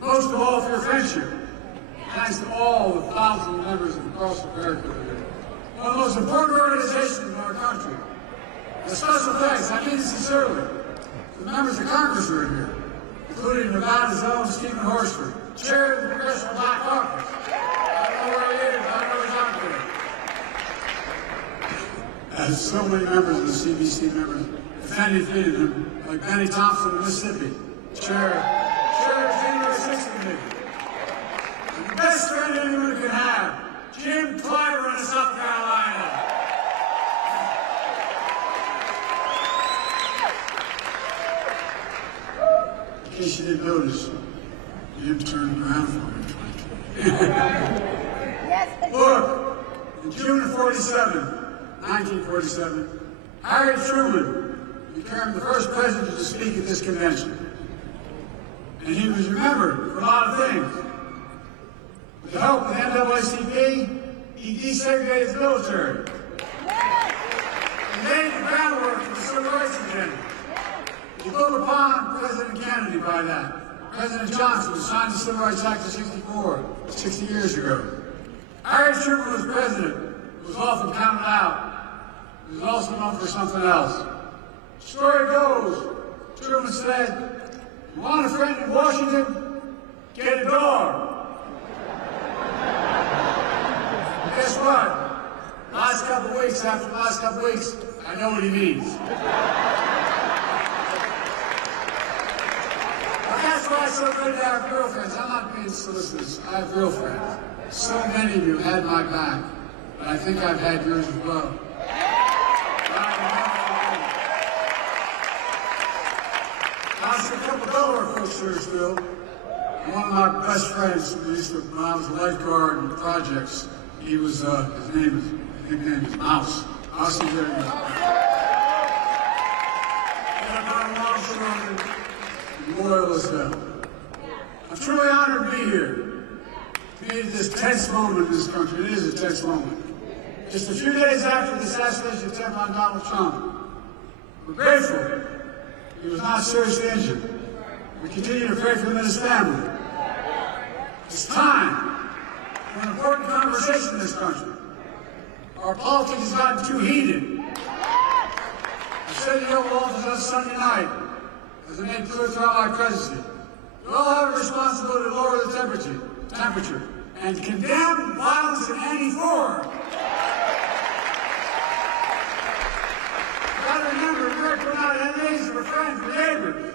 most of all for your friendship. Thanks to all the thousands of members across America today. One of the most important organizations in our country. A special thanks, I mean it sincerely, to the members of Congress who are here, including Nevada's own Stephen Horsford, Chair of the Congressional Black Caucus. I know where he is, I know he's out there. As so many members of the CBC members defended freedom, like Benny Thompson of Mississippi, Chair of the January 6th Committee. And the best friend anyone can have, Jim Clyburn of South Carolina. In case you didn't notice, Jim turned around for me. Look, in June of 1947, Harry Truman became the first president to speak at this convention. And he was remembered for a lot of things. With the help of the NAACP, he desegregated the military. He laid the groundwork for the civil rights agenda. He built upon President Kennedy by that. President Johnson signed the Civil Rights Act of 64, 60 years ago. Harry Truman was president, was often counted out. He was also known for something else. The story goes, Truman said, "You want a friend in Washington? Get a dog." Guess what? After the last couple weeks, I know what he means. That's why it's so great to have girlfriends. I'm not being solicitous. I have girlfriends. So many of you had my back, but I think I've had yours as well. I was a couple of Delaware folks here still. One of my best friends, when I was a lifeguard in projects, he was, his nickname is Mouse. Mouse is very good. And I'm not a longshoreman. Loyal as hell. I'm truly honored to be here. To be at this tense moment in this country. It is a tense moment. Just a few days after the assassination attempt on Donald Trump, we're grateful he was not seriously injured. We continue to pray for him and his family. It's time for an important conversation in this country. Our politics has gotten too heated. I said to the Oval Office on Sunday night, as I made clear throughout my presidency, we all have a responsibility to lower the temperature and condemn violence in any form. You got to remember, we're not enemies, we're friends, we're neighbors,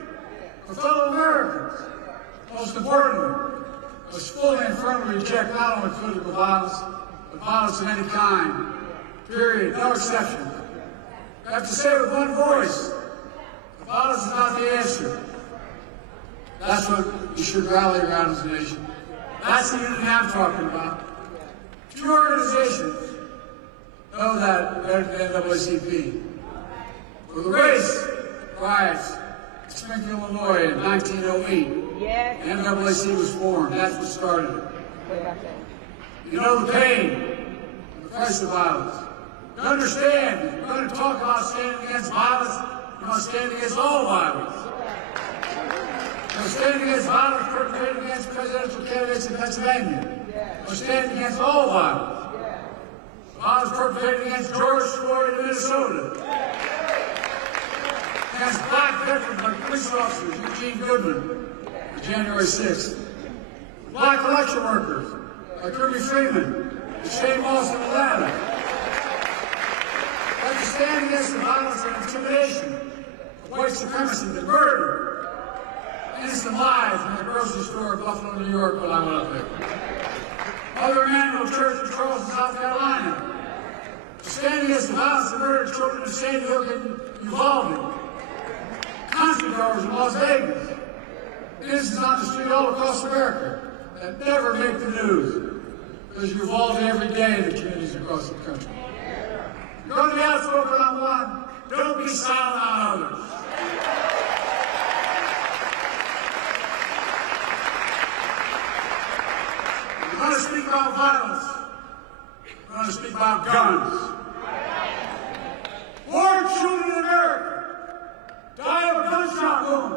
we're fellow Americans. Most importantly, let's fully and firmly reject not only political violence, but violence of any kind. Period. No exception. I have to say with one voice, violence is not the answer. That's what we should rally around as a nation. That's the unity I'm talking about. Few organizations know that better than the NAACP. For the race riots in Springfield, Illinois in 1908, the NAACP was formed. That's what started it. You know the pain, the price of violence. You understand, if you're going to talk about standing against violence, you must stand against all violence. You must stand against violence perpetrated against presidential candidates in Pennsylvania. You must stand against all violence. Violence perpetrated against George Floyd in Minnesota. Against black veterans like police officers Eugene Goodman on January 6th. Black election workers like Kirby Freeman and Shane Moss in Atlanta. To stand against the violence and intimidation of white supremacy, the murder, innocent lives in the grocery store in Buffalo, New York when I went up there. Mother Emanuel Church in Charleston, South Carolina. To stand against the violence and murder of children in Sandy Hook and Uvalde. Concert goers in Las Vegas. Innocents on the street all across America that never make the news because Uvalde every day in the communities across the country. You're going to be outspoken on one, don't be silent on others. We're going to speak about violence. We're going to speak about guns. More children in America die of a gunshot wound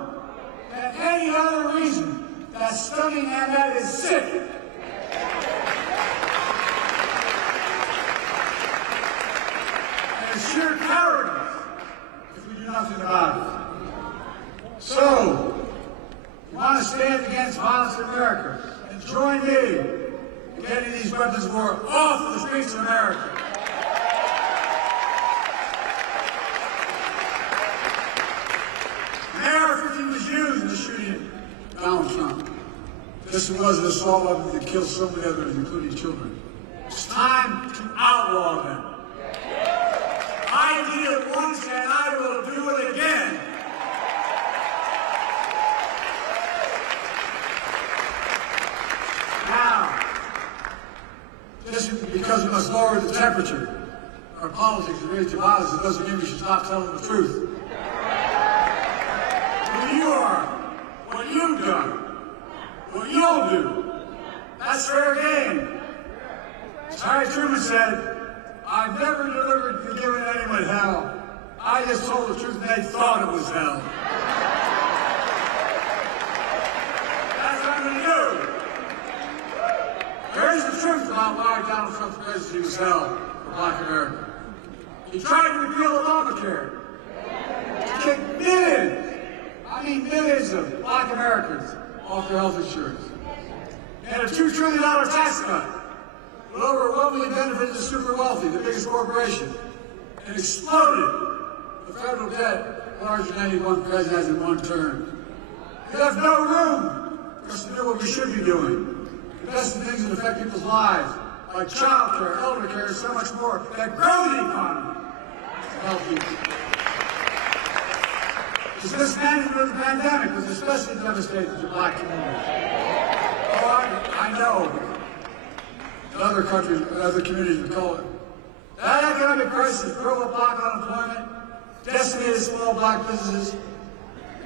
than any other reason that That's stunning and that is sick. And it's sheer cowardice if we do nothing about it. So, you want to stand against violence in America and join me in getting these weapons of war off the streets of America. An AR-15 was used in the shooting of Donald Trump. This was an assault weapon that killed so many others, including children. It's time to outlaw them. I did it once and I will do it again. Now, just because we must lower the temperature, our politics and raise to violence, it doesn't mean we should stop telling the truth. Who you are, what you've done, what you'll do, that's fair game. As Harry Truman said, I've never delivered and given anyone hell. I just told the truth and they thought it was hell. That's what I'm going to do. Here's the truth about why Donald Trump's presidency was hell for Black America. He tried to repeal Obamacare. He kicked millions of Black Americans off their health insurance. And a $2 trillion tax cut will overwhelmingly benefit the super wealthy, the biggest corporation, and exploded the federal debt larger than any one president has in one term. He left no room for us to do what we should be doing. Invest in things that affect people's lives, like child care, elder care, and so much more, that grow the economy to help people. This mismanagement of the pandemic was especially devastating to Black communities. Oh, I know that other countries, other communities would call it. That economic crisis drove up Black unemployment, decimated small Black businesses,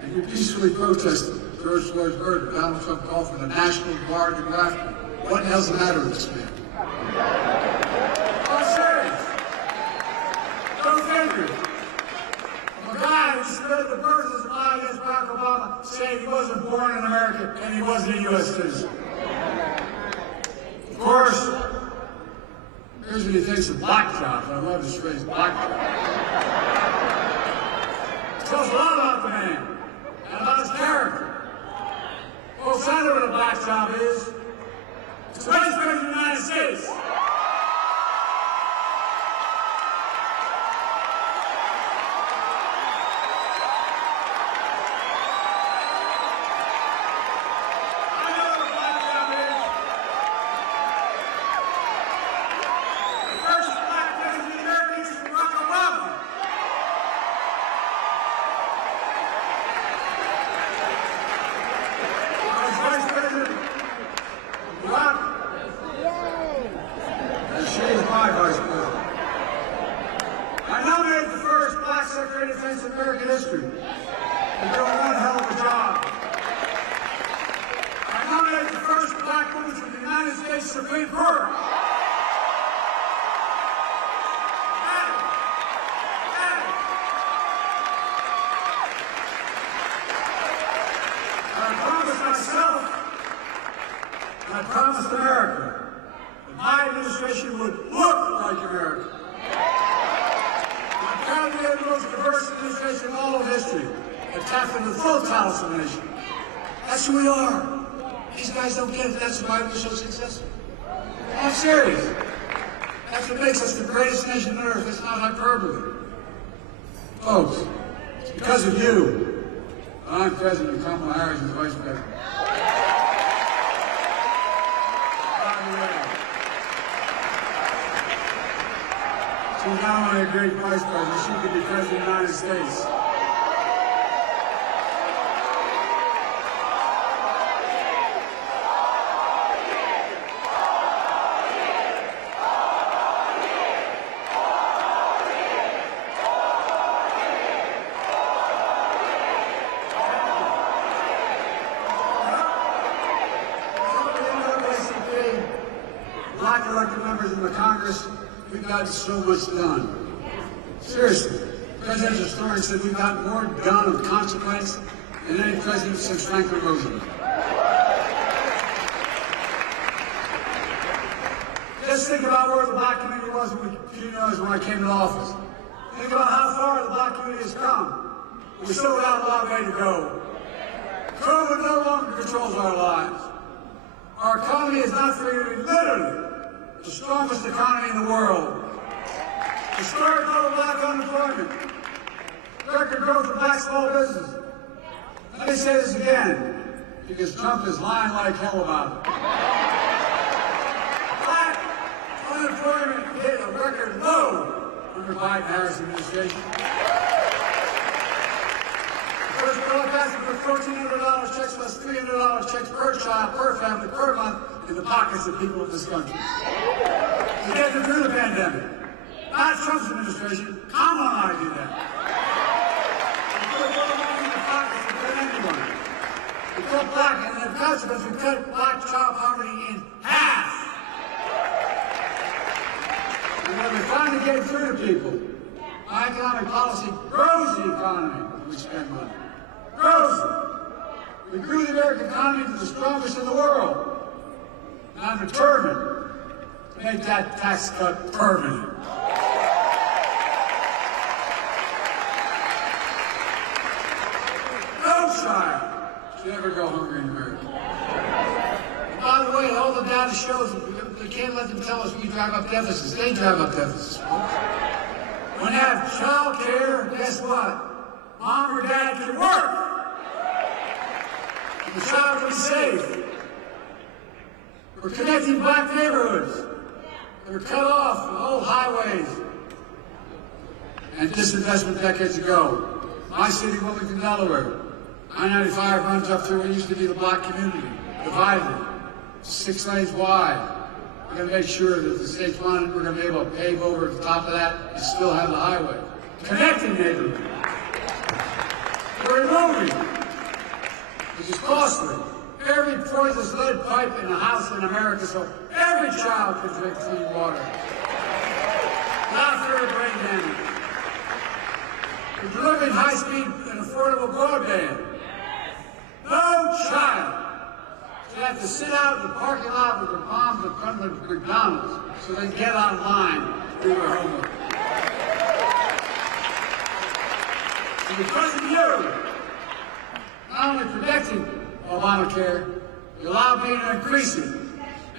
and you peacefully protested George Floyd's murder. Donald Trump called for the National Guard to go after him. What the hell's the matter with this man? I'm serious. Go figure. A guy who spent the birth of his life against Barack Obama saying he wasn't born in America and he wasn't a U.S. citizen. Of course, here's what he thinks of black jobs. I love this phrase, black jobs. Tells a lot about the man and about his character. Well, I know what a black job is. It's the Vice President of the United States. American history. They're doing one hell of a job. I nominated the first Black woman to the United States Supreme Court. I promised myself, and I promised America, that my administration would look like America. We have the most diverse administration in all of history, and tap into the full talents of the nation. That's who we are. These guys don't get it. That's why we're so successful. I'm serious. That's what makes us the greatest nation on earth. It's not hyperbole. Folks, it's because of you that I'm president and Kamala Harris is vice president. She's not only a great vice president, she could be president of the United States. Black elected members in the Congress, we've gotten so much done. Seriously. President's historian said we've gotten more done of consequence than any president since Franklin Roosevelt. Just think about where the black community was when I came to office. Think about how far the black community has come. We still got a long way to go. COVID no longer controls our lives. Our economy is not literally the strongest economy in the world. Historic low black unemployment. Record growth of black small business. Let me say this again, because Trump is lying like hell about it. Black unemployment hit a record low under Biden-Harris administration. First broadcast for $1,400 checks plus $300 checks per child, per family, per month in the pockets of people of this country. To get them through the pandemic. Not Trump's administration. Kamala did that. We put more money in the pockets than anyone. We cut black, and in consequence, we cut black child poverty in half. And when we finally get through to people, my economic policy grows the economy when we spend money. Grows it. We grew the American economy to the strongest in the world. And I'm determined to make that tax cut permanent. No child should ever go hungry in America. And by the way, all the data shows we can't let them tell us we drive up deficits. They drive up deficits, folks. When you have child care, guess what? Mom or dad can work. And the child can be safe. We're connecting black neighborhoods that were cut off from old highways and disinvestment decades ago. My city, Wilmington, Delaware, I-95 runs up through what used to be the black community, divided, 6 lanes wide. We're going to make sure that the state's wanted, we're going to be able to pave over the top of that and still have the highway. Connecting neighborhoods. We're removing, which is costly, every poisonous lead pipe in a house in America so every child can drink clean water. Without fear of brain damage. We're delivering high-speed and affordable broadband. No child should have to sit out in the parking lot with their moms in front of McDonald's so they can get online to do their homework. And because of you, not only protecting Obamacare, we allow me to increase it,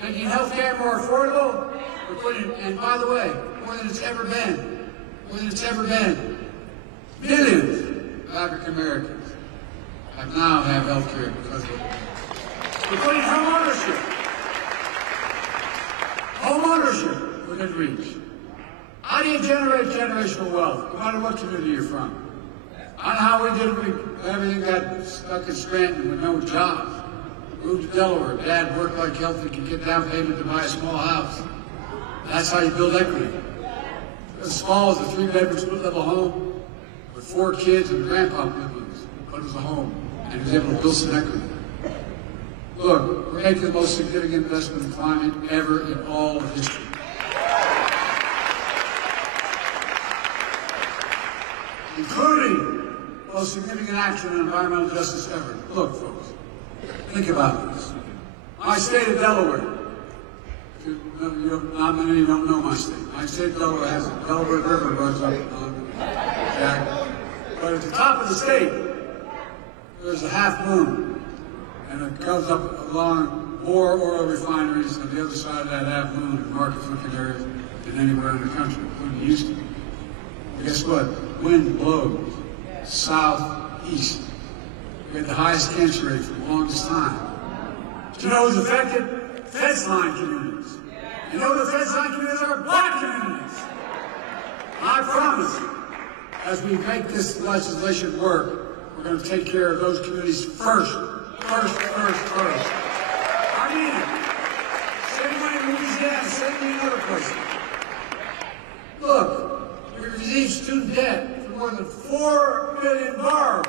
making health care more affordable. We're putting, and by the way, more than it's ever been, millions of African Americans now have health care because of it. We're putting home ownership. Home ownership within reach. How do you generate generational wealth, no matter what community you're from? I know how we did it. Everything got stuck in Scranton with no jobs. Moved to Delaware. Dad worked like hell to get down payment to buy a small house. That's how you build equity. As small as a 3-bedroom split-level home with 4 kids and grandpa siblings, but it was a home, and he was able to build some equity. Look, we're making the most significant investment in climate ever in all of history. Including the most significant action in environmental justice ever. Look, folks, think about this. My state of Delaware, not many of you don't know my state. My state of Delaware has a Delaware River runs up on Jack. But at the top of the state, there's a half moon, and it goes up along more oil refineries on the other side of that half moon in market-looking areas than anywhere in the country, including Houston. And guess what? Wind blows southeast. We had the highest cancer rate for the longest time. Do you know who's affected? Fence line communities. You know the fence line communities are black communities. And I promise, as we make this legislation work, we're going to take care of those communities first. I mean it. Same way in Louisiana, same way in other places. Look, we received student debt for more than 4 billion borrowers.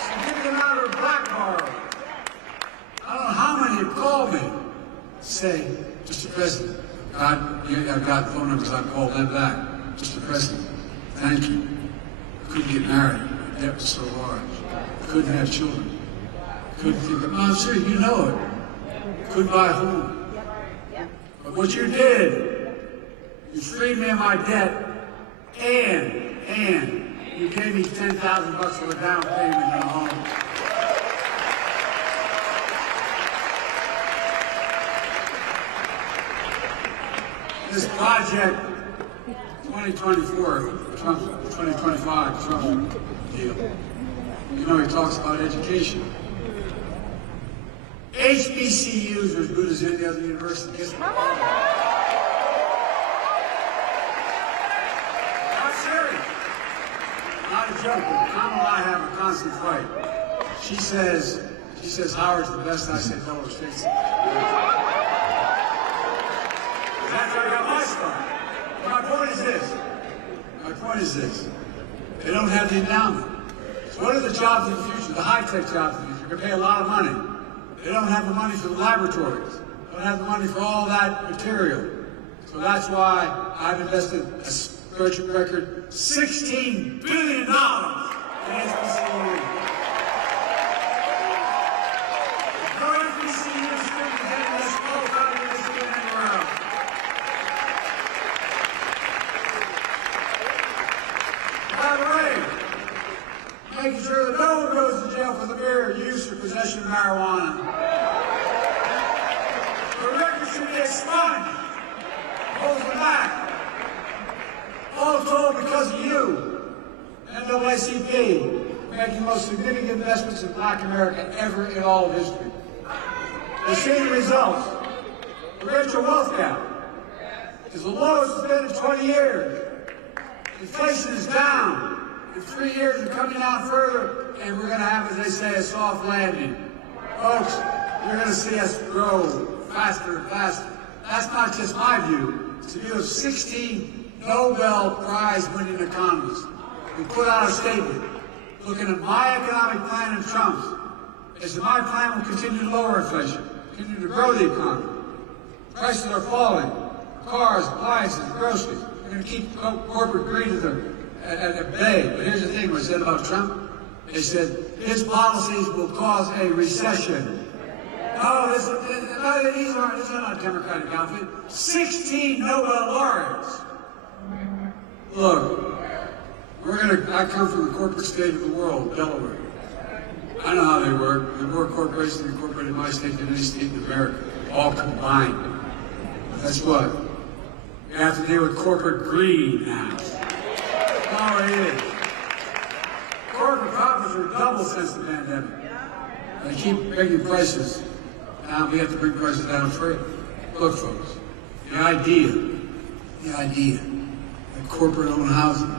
Significant amount of black borrowers. I don't know how many have called me, say, Mr. President, I've got phone numbers, I've called them back. Mr. President, thank you. I couldn't get married. My debt was so large. I couldn't have children. I couldn't think of, I'm sure you know it. Couldn't buy a home. But what you did, you freed me of my debt, and you gave me $10,000 for a down payment in a home. This project, 2024, Trump, 2025, Trump deal. You know, he talks about education. HBCUs are as good as any other university. Guess what? Not serious. Not a joke. But Tom and I have a constant fight. She says Howard's the best. I say Delaware State's the best. That's where I got my start. My point is this. They don't have the endowment. So what are the jobs of the future? The high-tech jobs of the future. You're going to pay a lot of money. They don't have the money for the laboratories. They don't have the money for all that material. So that's why I've invested a record $16 billion in HBCU. No HBCU student getting this qualified in this student anywhere else. By the way, making sure that no one goes to jail for the mere use or possession of marijuana. The record should be expunged. Hold them back. All told because of you, NAACP, making the most significant investments in Black America ever in all of history. We're seeing the results. The racial wealth gap is the lowest it's been in 20 years. Inflation is down. In 3 years, we're coming down further, and we're going to have, as they say, a soft landing. Folks, you're going to see us grow faster and faster. That's not just my view. It's the view of 16 Nobel Prize-winning economists who put out a statement looking at my economic plan and Trump's. They said my plan will continue to lower inflation, continue to grow the economy. Prices are falling. Cars, appliances, groceries. We're going to keep corporate greed at bay. But here's the thing, what they said about Trump. They said his policies will cause a recession. Oh, these are not a Democratic outfit. 16 Nobel laureates. Look, I come from the corporate state of the world, Delaware. I know how they work. There are more corporations incorporated in my state than any state in America, all combined. But guess what? You have to deal with corporate greed now. That's all it is. Corporate profits are double since the pandemic. They keep bringing prices down. We have to bring prices down further. Look, folks, the idea that corporate-owned housing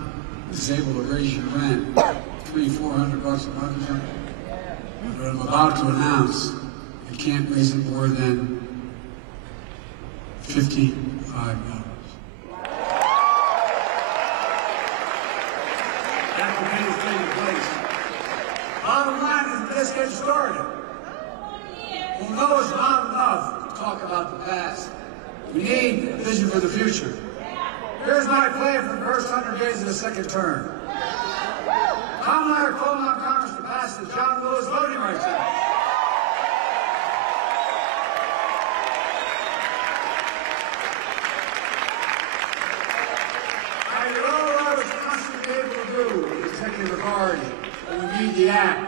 is able to raise your rent $300-400 a month or something. But I'm about to announce you can't raise it more than $55. That debate is taking place. Bottom line is, let's get started. Well, no, it's not enough to talk about the past. We need a vision for the future. Here's my plan for the first 100 days of the second term. Tom and I are calling on Congress to pass the John Lewis Voting Rights Act. I did all I was constantly able to do with the executive authority, but we need the act.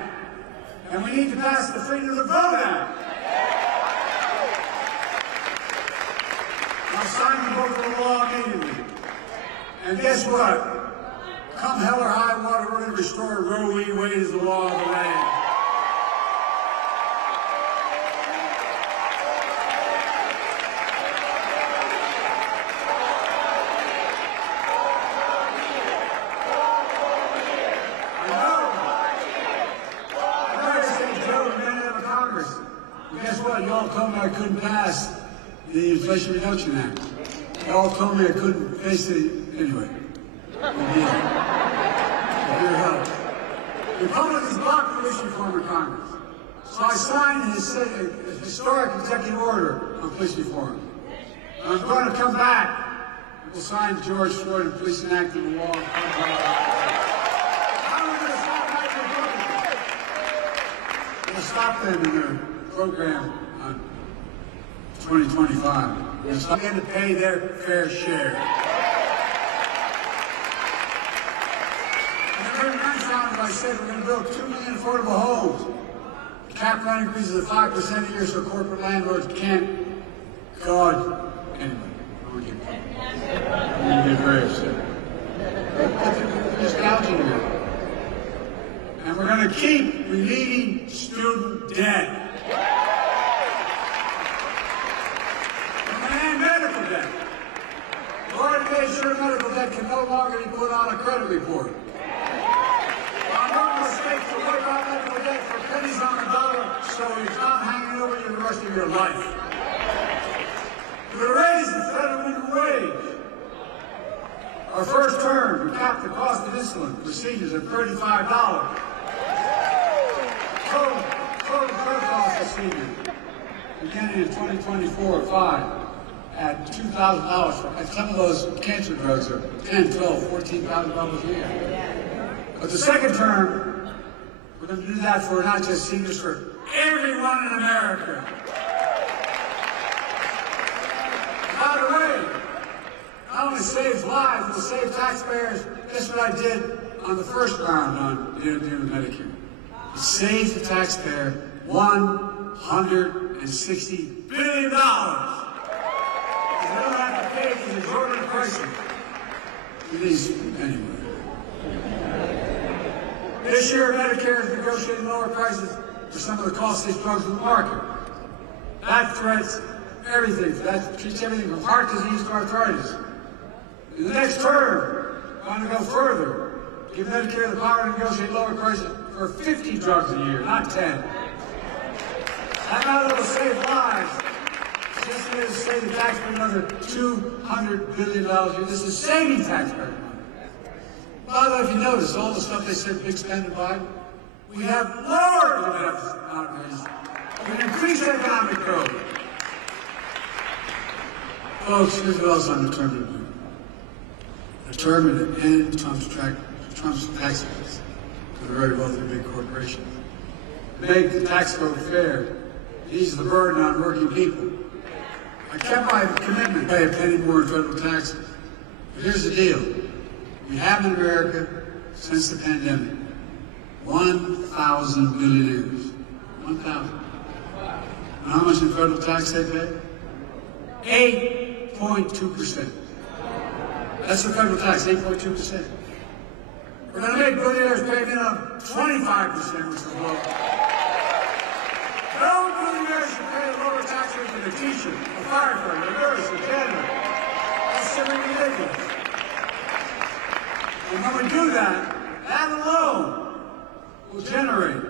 And we need to pass the Freedom to Vote Act. I'll sign the vote for the law immediately. And guess what? Come hell or high water, we're going to restore Roe v. Wade as the law of the land. I know. I say Joe, the man of Congress. But guess what? Y'all told me I couldn't pass the Inflation Reduction Act. Y'all told me I couldn't face it anyway. With your help. Republicans blocked the issue reform in Congress. So I signed a historic executive order on police reform. And I'm going to come back and we'll sign George Floyd and police enacting the law. How are we going to stop that? We're going to stop them in their program on 2025. We're going to pay their fair share. And the very next round, as I said, we're going to build 2 million affordable homes. Cap rent increases of 5% a year so corporate landlords can't God anyway. I'm going to get very upset. They're just gouging you. And we're going to keep relieving student debt. And medical debt. Already sure medical debt can no longer be put on a credit report. Normal states will worry about medical debt for pennies on the dollar, so it's not hanging over you the rest of your life. We're going to raise the federal minimum wage. Our first term, we capped the cost of insulin procedures at $35. Total drug cost procedure, beginning in 2024, 5 at $2,000. And some of those cancer drugs are $10, $12, $14,000 a year. But the second term, we're going to do that for not just seniors, for everyone in America. By the way, not only saves lives, it will save taxpayers. Guess what I did on the first round on the Medicare? It saves the taxpayer $160 billion. They don't have to pay these exorbitant prices. These, anyway. This year, Medicare is negotiating lower prices for some of the costliest drugs in the market. That threats everything. That treats everything from heart disease to arthritis. In the next term, I'm going to go further. Give Medicare the power to negotiate lower prices for 50 drugs a year, not 10. That not only will save lives, just as save the taxpayer another $200 billion a year. This is saving taxpayer money. By the way, if you notice, all the stuff they said big spending by, we have lowered the deficit nowadays. We can increase economic growth. Folks, here's what else I'm determined to do. Determined to end Trump's tax cuts to the very wealthy big corporations. Make the tax code fair. Ease the burden on working people. I kept my commitment to pay a penny more in federal taxes. But here's the deal. We have in America, since the pandemic, 1,000 millionaires. 1,000. And how much in federal tax they pay? 8.2%. That's the federal tax, 8.2%. We're going to make billionaires pay a minimum 25%, which is low. No billionaires should pay a lower tax rate than a teacher, a firefighter, a nurse, a janitor. That's simply ridiculous. And when we do that, that alone will generate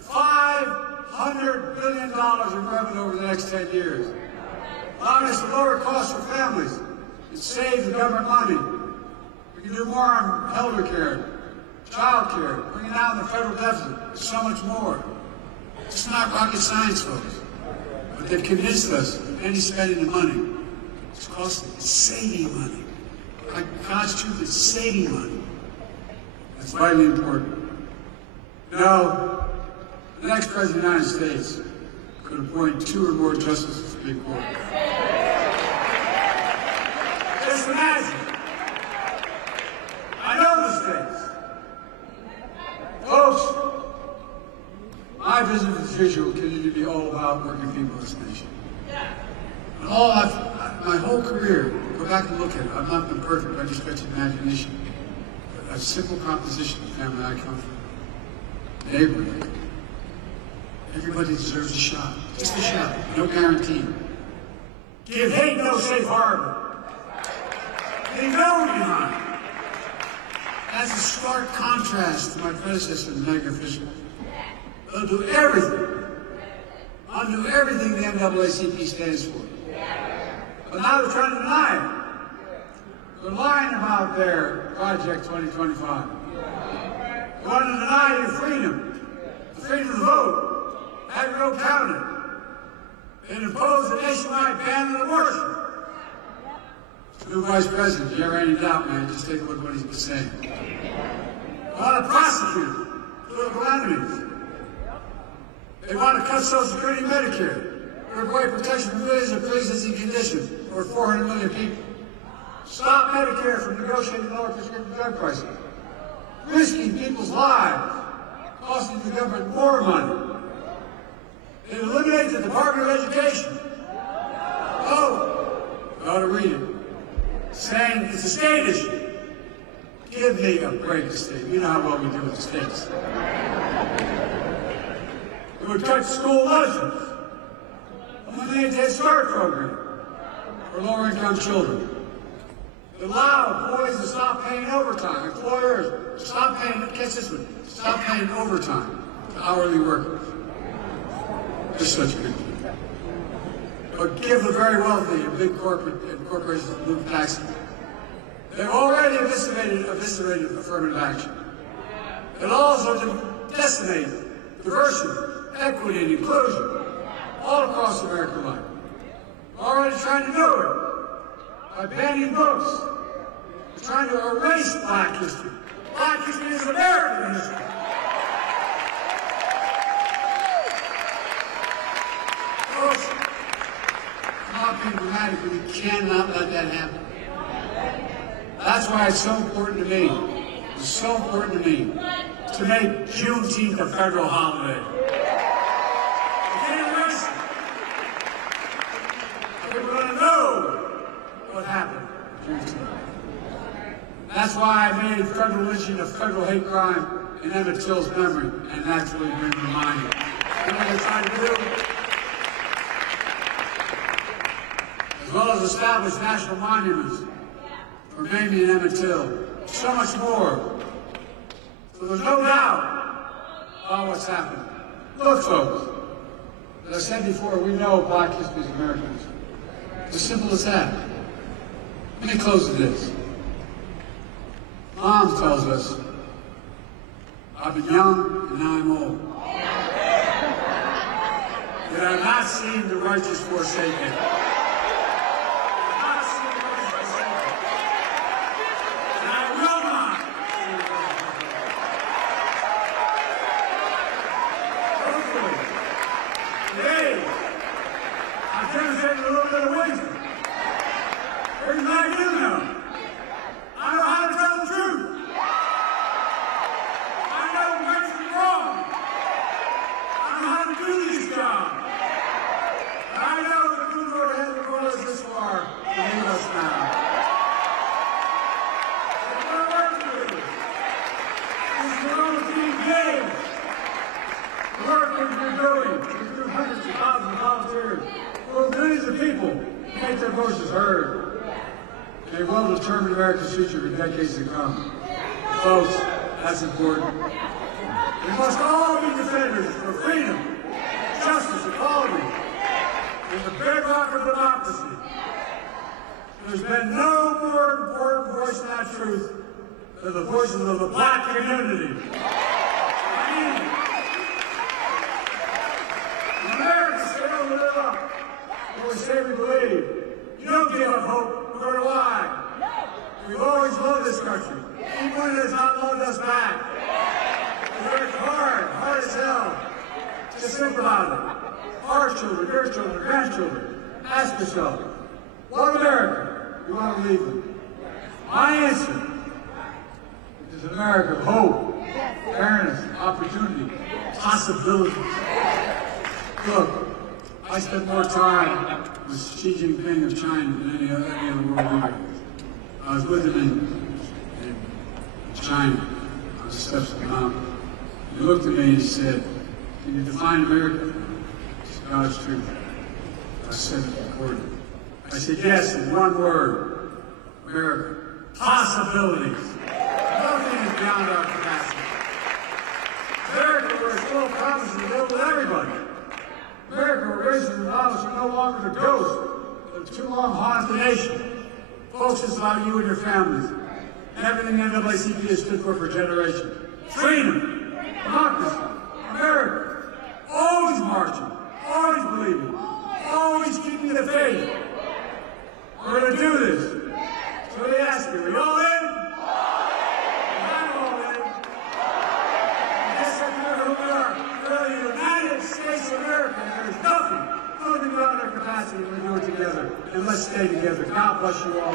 $500 billion in revenue over the next 10 years. Allowing us to lower costs for families and save the government money. We can do more on elder care, child care, bringing down the federal deficit, so much more. It's not rocket science, folks. But they've convinced us that any spending of money is costly. It's saving money. Like God's truth, it's saving money. That's vitally important. No, the next president of the United States could appoint 2 or more justices to the Supreme Court. Just imagine. I know the states. Folks, my vision for the future will continue to be all about working people in this nation. And my whole career, go back and look at it, I've not been perfect by any stretch of imagination. But a simple proposition, the family I come from, neighborhood. Everybody deserves a shot. Just a shot, no guarantee. Give hate no safe harbor. Leave no one behind. That's a stark contrast to my predecessor, the mega officials. They'll do everything, undo everything the NAACP stands for. But now they're trying to deny it. They're lying about their Project 2025. They want to deny your freedom, the freedom to vote, have your own cabinet, and impose a nationwide ban on abortion. New Vice President, if you ever any doubt, man, just take a look at what he's been saying. They want to prosecute political enemies. They want to cut Social Security and Medicare. provide protection for millions of pre-existing conditions for 400 million people. Stop Medicare from negotiating lower prescription drug prices. Risking people's lives, costing the government more money. It eliminates the Department of Education. Oh, you ought to read it. Saying it's a state issue. Give me a break, the state. You know how well we do with the states. It would cut school lunches. Eliminate the Head Start program for lower-income children. It allowed employees to stop paying overtime. Employers to stop paying, catch this one, stop paying overtime to hourly workers. Just such good. But give the very wealthy and big corporations move taxes. They've already eviscerated affirmative action. It also decimated diversity, equity, and inclusion all across American life. We're already trying to do it by banning books. We're trying to erase Black history. Black history is American history. Folks, I'm not being dramatic, but we cannot let that happen. That's why it's so important to me. It's so important to me to make Juneteenth a federal holiday. We can't erase it. We're going to know what happened in Juneteenth. That's why I made federal lynching a federal hate crime in Emmett Till's memory, and that's what we've been reminded. You know what they're trying to do? As well as establish national monuments for Mamie and Emmett Till. So much more. So there's no doubt about what's happening. Look, folks, as I said before, we know Black history is American history. It's as simple as that. Let me close with this. Mom tells us, I've been young and now I'm old. Yet I've not seen the righteous forsaken. Future for decades to come. Folks, that's important. We must all be defenders for freedom, justice, equality, and the bedrock of democracy. There's been no more important voice in that truth than the voices of the Black community. Americans fail to live up to what we say we believe. You don't give up hope, nor do I. We've always loved this country, even when it has not loved us back. We worked hard as hell. Just think about it. Our children, your children, grandchildren. Ask yourself, what America do you want to leave them? My answer is an America of hope, fairness, opportunity, possibilities. Look, I spent more time with Xi Jinping of China than any other world leader. I was with him in China on the steps of the mountain. He looked at me and he said, "Can you define America?" It's God's truth. I said it recorded. I said, yes, in one word, America. Possibilities. Nothing is beyond our capacity. America, where it's full of promises available to everybody. America, where racism and violence are no longer the ghost that too long haunted the nation. Folks, it's about you and your families. And everything NAACP has stood for generations. Freedom, democracy, America. Always marching, always believing, always keeping the faith. We're going to do this. So they ask you, are you all in? I'm all in. Yes, I know who we are. We're the United States of America. There's nothing, capacity, we do it together. And let's stay together. God bless you all.